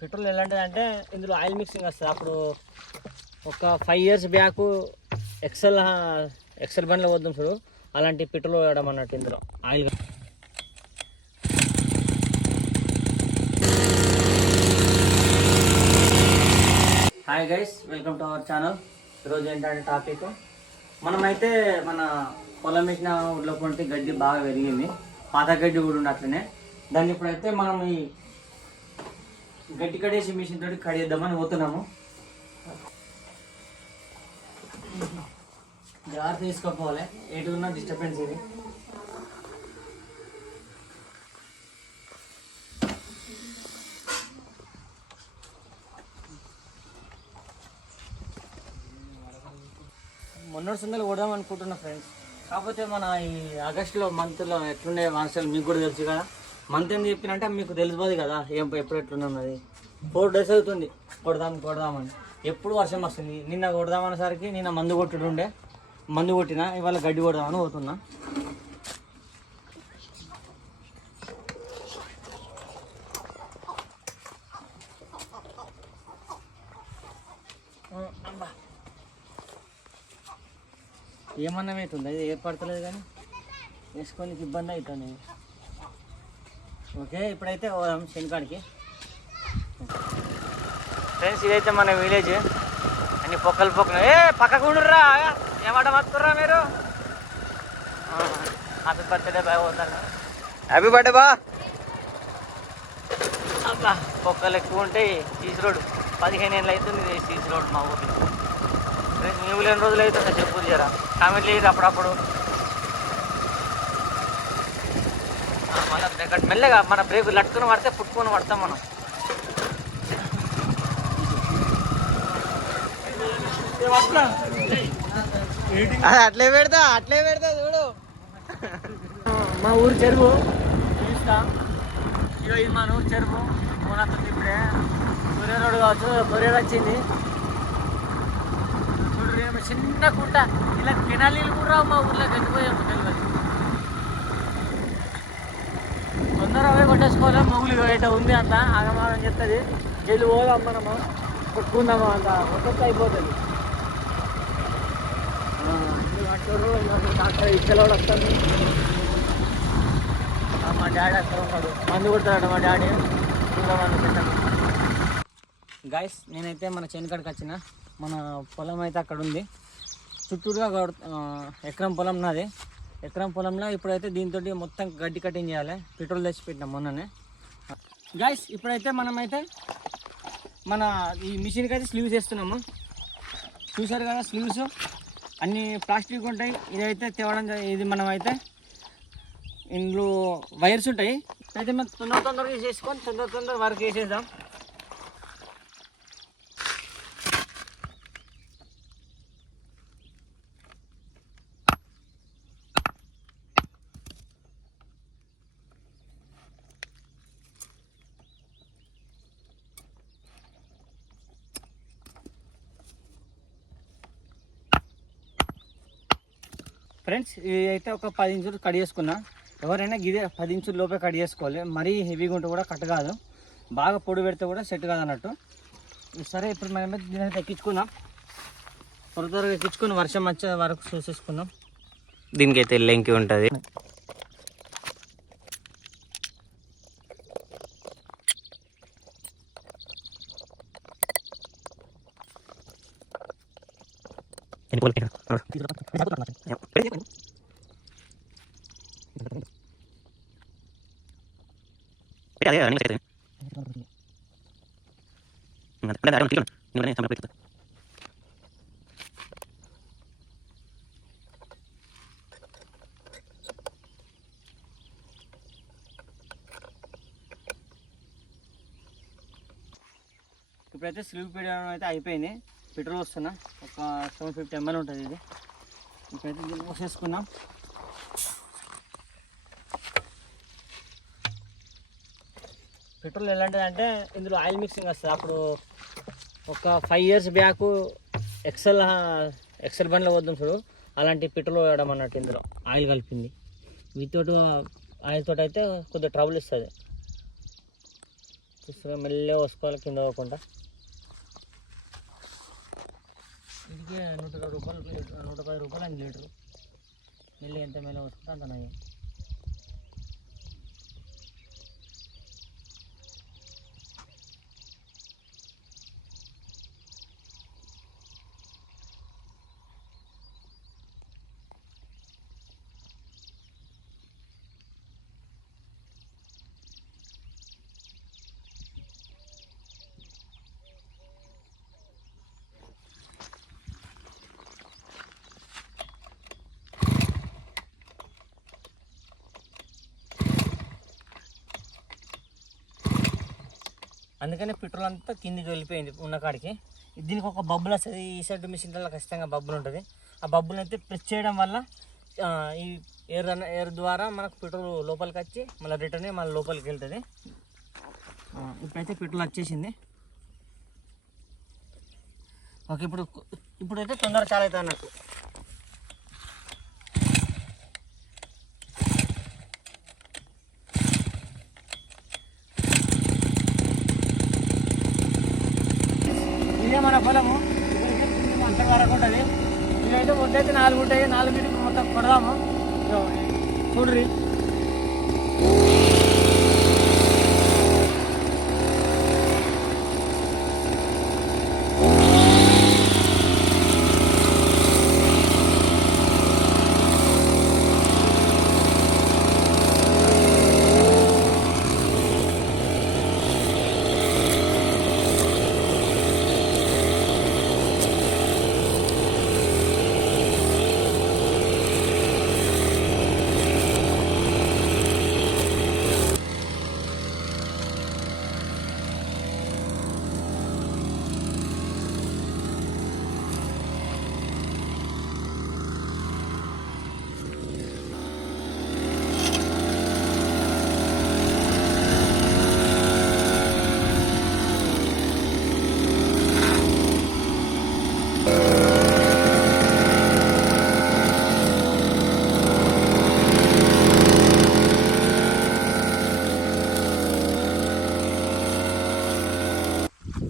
Petrol ఎలాంటిది అంటే ఇందులో ఆయిల్ మిక్సింగ్ వస్తుంది. అప్పుడు ఒక five years back XL XL బండ్లో వద్దాం చూడు. అలాంటి పెట్రోల్ వేయడం అన్నట్టు ఇందులో oil. Hi guys welcome to our channel ఈరోజు ఏంటంటే టాపిక్ మనమైతే మన పొలం వేసిన ఊళ్ళో కొంటే గడ్డి బాగా పెరిగింది. పాత గడ్డి కూడా ఉండే అట్లనే. దాన్ని ఇప్పుడైతే మనం ఈ గట్టి కడేసి మిషన్ తోటి కడిగేద్దామని పోతున్నాము. జాగ్రత్త తీసుకోపోవాలి. ఎటు ఉన్న డిస్టర్బెన్స్ ఇది. మొన్నటి సందలు కొడదాం అనుకుంటున్నా ఫ్రెండ్స్ కాకపోతే మన ఈ ఆగస్టులో మంత్లో ఎట్లుండే వార్షాలు మీకు కూడా తెలుసు కదా. మంత్ ఎందుకు చెప్పినంటే మీకు తెలిసిపోదు కదా ఏం ఎప్పుడు ఎట్లున్నది ఫోర్ డేస్ అవుతుంది కొడదాం కొడదామని ఎప్పుడు వర్షం వస్తుంది నిన్న కొడదామనేసరికి నిన్న మందు కొట్టుడుండే మందు కొట్టిన ఇవాళ గడ్డి కొడదామని పోతున్నా. ఏమన్నా అవుతుంది అది ఏర్పడతలేదు కానీ వేసుకోనికి ఇబ్బంది అవుతుంది. ఓకే ఇప్పుడైతే పోదాం శనికాడికి ఫ్రెండ్స్ ఇదైతే మన విలేజ్. అన్ని పొక్కలు పొక్కలు. ఏ పక్కకు ఉండుర్రా. ఏమాట మత్తుర్రా మీరు? హ్యాపీ బర్త్డే బాయ్ పోతాను హ్యాపీ బర్త్డే బా. అబ్బా పొక్కలు ఎక్కువ ఉంటాయి సీసీ రోడ్ పదిహేను ఏళ్ళు అవుతుంది ఇది సీసీ రోడ్ మా ఊర్లో. ఫ్రెండ్స్ మీ ఊళ్ళో ఎన్ని రోజులు అవుతుందో? చెప్పు జరా. కామెంట్లు అప్పుడప్పుడు. బ్రేక్ మెల్లగా మన బ్రేక్ లట్టుకుని పడితే పుట్టుకొని పడతాం మనం. అట్లే పెడతా అట్లే పెడతా చూడు. మా ఊరు చెరువు. చూస్తా ఇగో ఇది మన ఊరు చెరువు. పోనొస్తుంది ఇప్పుడే. కొరియర్ రోడ్ కావచ్చు కొరియర్ వచ్చింది. చూడు చిన్న కుంట. ఇలా కెనాలీలు కూడా మా ఊర్లో గట్టిపోయాము తెలియదు అందరూ అవే కొట్టేసుకోవాలి మొగులు బయట ఉంది అంత ఆగమాగం చెప్తుంది. వెళ్ళి పోదాం మనము కొట్టుకుందాము అంత ఒక్కొక్క అయిపోతుంది. ఆ, డాక్టర్ వస్తాను మా డాడీ అక్కడ ఉన్నాడు. మందు కొడతాడు మా డాడీ. గాయస్ నేనైతే మన చేనుకాడికి వచ్చిన. మన పొలం అయితే అక్కడ ఉంది. చుట్టూరుగా ఎకరం పొలం నాది. ఎకరం పొలంలో ఇప్పుడైతే దీంతో మొత్తం గడ్డి కటింగ్ చేయాలి. పెట్రోల్ తెచ్చి పెట్టినాం మొన్ననే. గాయస్ ఇప్పుడైతే మనమైతే మన ఈ మిషన్కి అయితే స్లీవ్స్ వేస్తున్నాము. చూసారు కదా స్లీవ్స్? అన్ని ప్లాస్టిక్ ఉంటాయి. ఇదైతే తేవడం ఇది మనమైతే ఇందులో వైర్స్ ఉంటాయి. అయితే మనం తొందర తొందరగా చేసుకొని తొందర తొందర వర్క్ వేసేద్దాం ఫ్రెండ్స్ ఇది అయితే ఒక పది ఇంచులు కట్ చేసుకున్నా. ఎవరైనా గిదే పది ఇంచుల లోపే కట్ చేసుకోవాలి. మరీ హెవీగా ఉంటే కూడా కట్ కాదు. బాగా పొడి పెడితే కూడా సెట్ కాదు అన్నట్టు సరే ఇప్పుడు మనం దీని అయితే ఎక్కించుకుందాం త్వర త్వరగా ఎక్కించుకుని వర్షం వచ్చే వరకు చూసేసుకుందాం. దీనికైతే లెంకి ఉంటుంది. ఇప్పుడైతే స్లీవ్ పెట్టడం అయితే అయిపోయింది పెట్రోల్ వస్తున్నా. ఒక సెవెన్ ఫిఫ్టీ ఎంఎల్ ఉంటుంది ఇది. ఇప్పుడైతే దీన్ని పోసేసుకున్నాం పెట్రోల్ ఎలాంటిది అంటే ఇందులో ఆయిల్ మిక్సింగ్ వస్తుంది. అప్పుడు ఒక five years back XL XL బండ్లో వద్దాం చూడు. అలాంటి పెట్రోల్ వేయడం అన్నట్టు ఇందులో ఆయిల్ కలిపింది. వితౌట్ ఆయిల్ తోటి అయితే కొద్దిగా ట్రబుల్ ఇస్తుంది. చూస్తున్నా మెల్లగా వసుకోవాలి కింద పోకుండా. నూట ఇరవై రూపాయలు లీటర్ నూట పది రూపాయలు అండి లీటరు. మెల్లి ఎంత మెల్ల వస్తుంటే అంత నయం. అందుకనే పెట్రోల్ అంతా కిందికి వెళ్ళిపోయింది ఉన్న కాడికి. దీనికి ఒక బబ్బులు వస్తుంది ఈ సైడ్ మిషన్లలో ఖచ్చితంగా బబ్బులు ఉంటుంది. ఆ బబ్బులు అయితే ప్రెస్ చేయడం వల్ల ఈ ఎయిర్ ఎయిర్ ద్వారా మనకు పెట్రోల్ లోపలికి వచ్చి మళ్ళీ రిటర్న్ మళ్ళీ లోపలికి వెళ్తుంది. ఇప్పుడైతే పెట్రోల్ వచ్చేసింది. ఓకే ఇప్పుడు ఇప్పుడైతే తొందర చాలా అవుతుంది అన్నట్టు ఇదే మన పొలము అంత వరకు ఉంటుంది ఇదైతే వద్దైతే నాలుగు ఉంటాయి నాలుగు మొత్తం కొడదాము. ఇదిగో, చూడ్రి.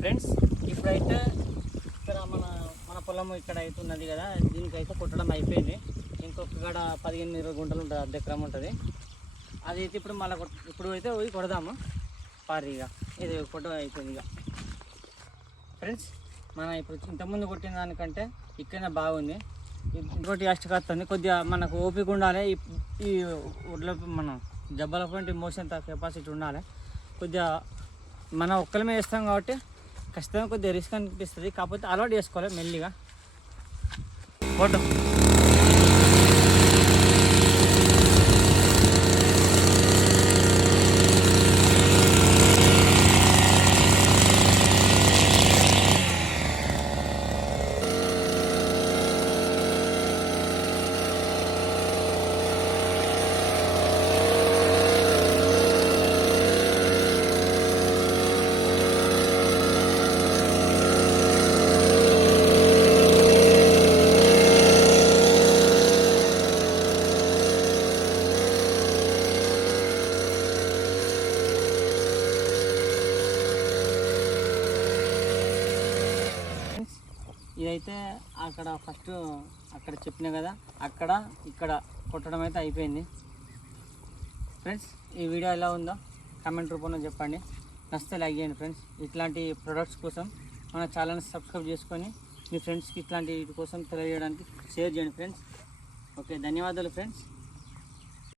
ఫ్రెండ్స్ ఇప్పుడైతే ఇక్కడ మన మన పొలం ఇక్కడ అయితే ఉన్నది కదా దీనికైతే కొట్టడం అయిపోయింది. ఇంకొక కాడ పదిహేను ఇరవై గుంటలు ఉంటుంది అర్ధ ఎకరం ఉంటుంది. అది అయితే ఇప్పుడు మళ్ళీ ఇప్పుడు అయితే పోయి కొడదాము. పారిగా ఇది కొట్టడం అయిపోయింది ఇక. ఫ్రెండ్స్ మన ఇప్పుడు ఇంతకుముందు కొట్టిన దానికంటే ఇక్కడనే బాగుంది. ఇంకోటి కష్టం వస్తుంది కొద్దిగా మనకు ఓపిక ఉండాలి. ఈ- ఈ ఒడ్ల మనం జబ్బల పాయింట్ మోషన్ కెపాసిటీ ఉండాలి. కొద్దిగా మనం ఒక్కలమే వేస్తాం కాబట్టి ఖచ్చితంగా కొద్దిగా రిస్క్ అనిపిస్తుంది. కాకపోతే అలవాటు చేసుకోవాలి మెల్లిగా. ఫోటో. ఇదైతే అక్కడ ఫస్ట్ అక్కడ చెప్పిన కదా అక్కడ ఇక్కడ కొట్టడం అయితే అయిపోయింది. ఫ్రెండ్స్ ఈ వీడియో ఎలా ఉందో కమెంట్ రూపంలో చెప్పండి. నచ్చితే లైక్ చేయండి ఫ్రెండ్స్ ఇట్లాంటి ప్రొడక్ట్స్ కోసం మన ఛానల్ని సబ్స్క్రైబ్ చేసుకొని మీ ఫ్రెండ్స్కి ఇట్లాంటి వీటి కోసం తెలియజేయడానికి షేర్ చేయండి ఫ్రెండ్స్ ఓకే ధన్యవాదాలు ఫ్రెండ్స్